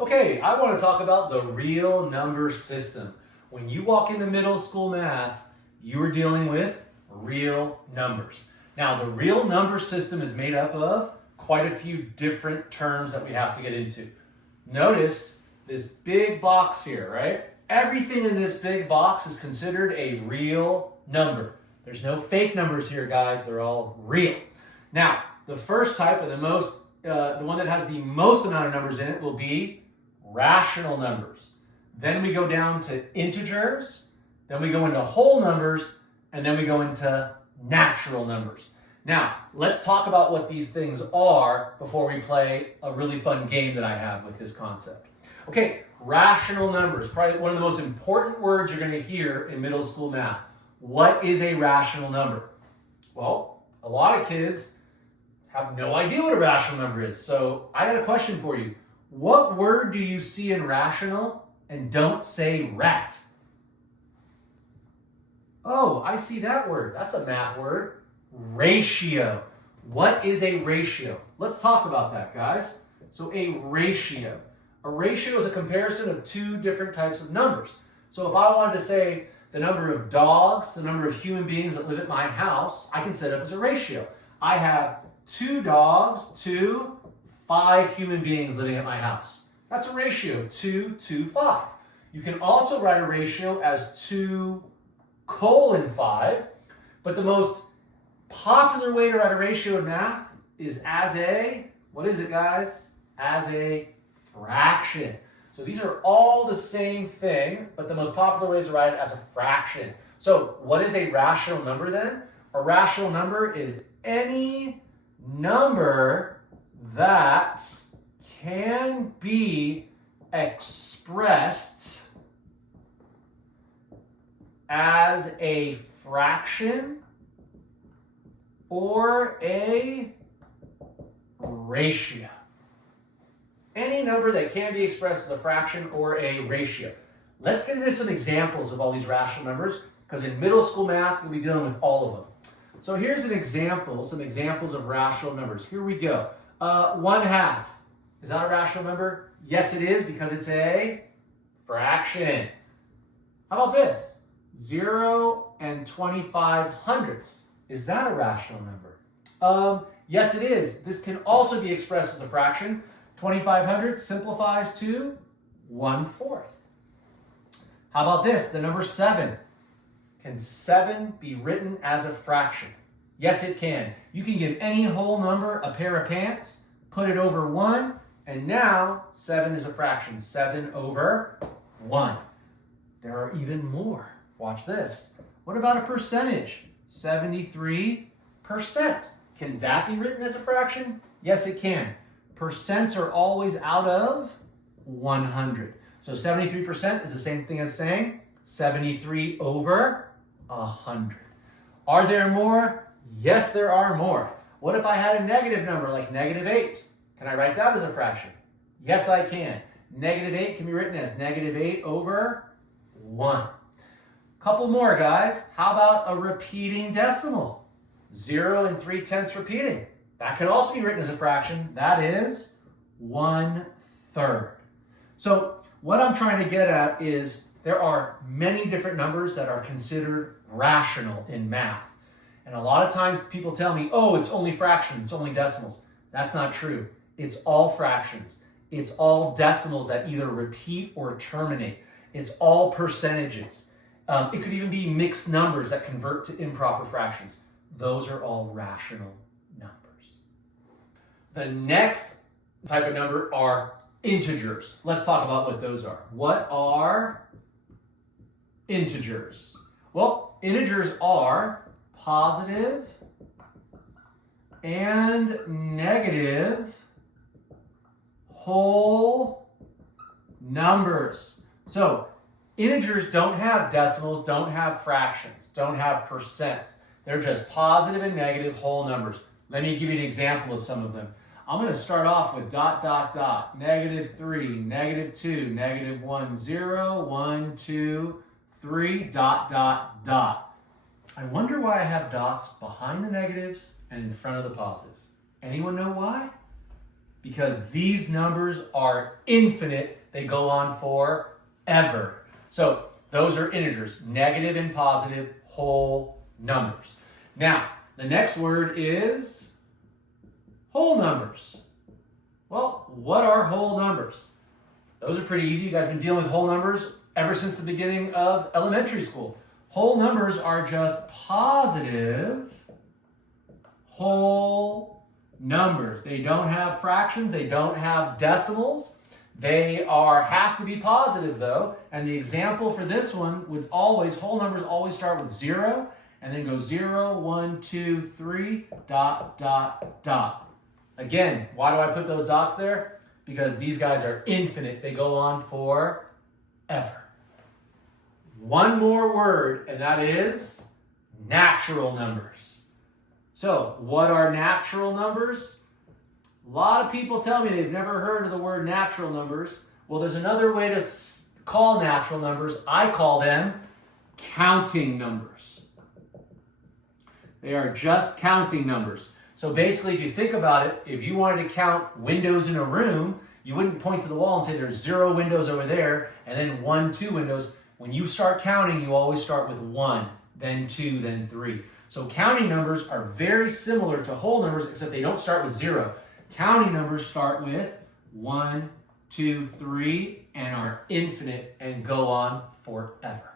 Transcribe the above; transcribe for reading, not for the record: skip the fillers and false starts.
Okay, I want to talk about the real number system. When you walk into middle school math, you are dealing with real numbers. Now, the real number system is made up of quite a few different terms that we have to get into. Notice this big box here, right? Everything in this big box is considered a real number. There's no fake numbers here, guys. They're all real. Now, the first type, and the one that has the most amount of numbers in it, will be rational numbers. Then we go down to integers, then we go into whole numbers, and then we go into natural numbers. Now, let's talk about what these things are before we play a really fun game that I have with this concept. Okay, rational numbers, probably one of the most important words you're going to hear in middle school math. What is a rational number? Well, a lot of kids have no idea what a rational number is. So I got a question for you. What word do you see in rational and don't say rat? Oh, I see that word. That's a math word. Ratio. What is a ratio? Let's talk about that, guys. So a ratio. A ratio is a comparison of two different types of numbers. So if I wanted to say the number of dogs, the number of human beings that live at my house, I can set up as a ratio. I have 2 dogs to 5 human beings living at my house. That's a ratio, 2 to 5. You can also write a ratio as 2 colon 5, but the most popular way to write a ratio in math is as a, what is it, guys? As a fraction. So these are all the same thing, but the most popular way is to write it as a fraction. So what is a rational number then? A rational number is any number that can be expressed as a fraction or a ratio. Any number that can be expressed as a fraction or a ratio. Let's get into some examples of all these rational numbers, because in middle school math, we'll be dealing with all of them. So here's an example, some examples of rational numbers. Here we go. 1/2. Is that a rational number? Yes, it is, because it's a fraction. How about this? 0 and 25 hundredths. Is that a rational number? Yes, it is. This can also be expressed as a fraction. 25 hundredths simplifies to 1/4. How about this? The number 7. Can 7 be written as a fraction? Yes, it can. You can give any whole number a pair of pants, put it over 1, and now 7 is a fraction. 7 over 1. There are even more. Watch this. What about a percentage? 73%. Can that be written as a fraction? Yes, it can. Percents are always out of 100. So 73% is the same thing as saying 73 over 100. Are there more? Yes, there are more. What if I had a negative number like -8? Can I write that as a fraction? Yes, I can. -8 can be written as -8 over 1. Couple more, guys. How about a repeating decimal? 0 and 3/10 repeating. That could also be written as a fraction. That is 1/3. So what I'm trying to get at is there are many different numbers that are considered rational in math. And a lot of times people tell me, oh, it's only fractions, it's only decimals. That's not true. It's all fractions. It's all decimals that either repeat or terminate. It's all percentages. It could even be mixed numbers that convert to improper fractions. Those are all rational numbers. The next type of number are integers. Let's talk about what those are. What are integers? Well, integers are positive and negative whole numbers. So integers don't have decimals, don't have fractions, don't have percents. They're just positive and negative whole numbers. Let me give you an example of some of them. I'm going to start off with ... -3, -2, -1, 0, 1, 2, 3, ... I wonder why I have dots behind the negatives and in front of the positives. Anyone know why? because these numbers are infinite. They go on forever. So those are integers, negative and positive whole numbers. Now, the next word is whole numbers. Well, what are whole numbers? Those are pretty easy. You guys have been dealing with whole numbers ever since the beginning of elementary school. Whole numbers are just positive whole numbers. They don't have fractions. They don't have decimals. They have to be positive though. And the example for this one would always, whole numbers always start with 0 and then go 0, 1, 2, 3, dot, dot, dot. Again, why do I put those dots there? Because these guys are infinite. They go on forever. One more word, and that is natural numbers. So, what are natural numbers? A lot of people tell me they've never heard of the word natural numbers. Well, there's another way to call natural numbers. I call them counting numbers. They are just counting numbers. So basically, if you think about it, if you wanted to count windows in a room, you wouldn't point to the wall and say there's 0 windows over there, and then 1, 2 windows. When you start counting, you always start with 1, then 2, then 3. So counting numbers are very similar to whole numbers, except they don't start with 0. Counting numbers start with 1, 2, 3, and are infinite and go on forever.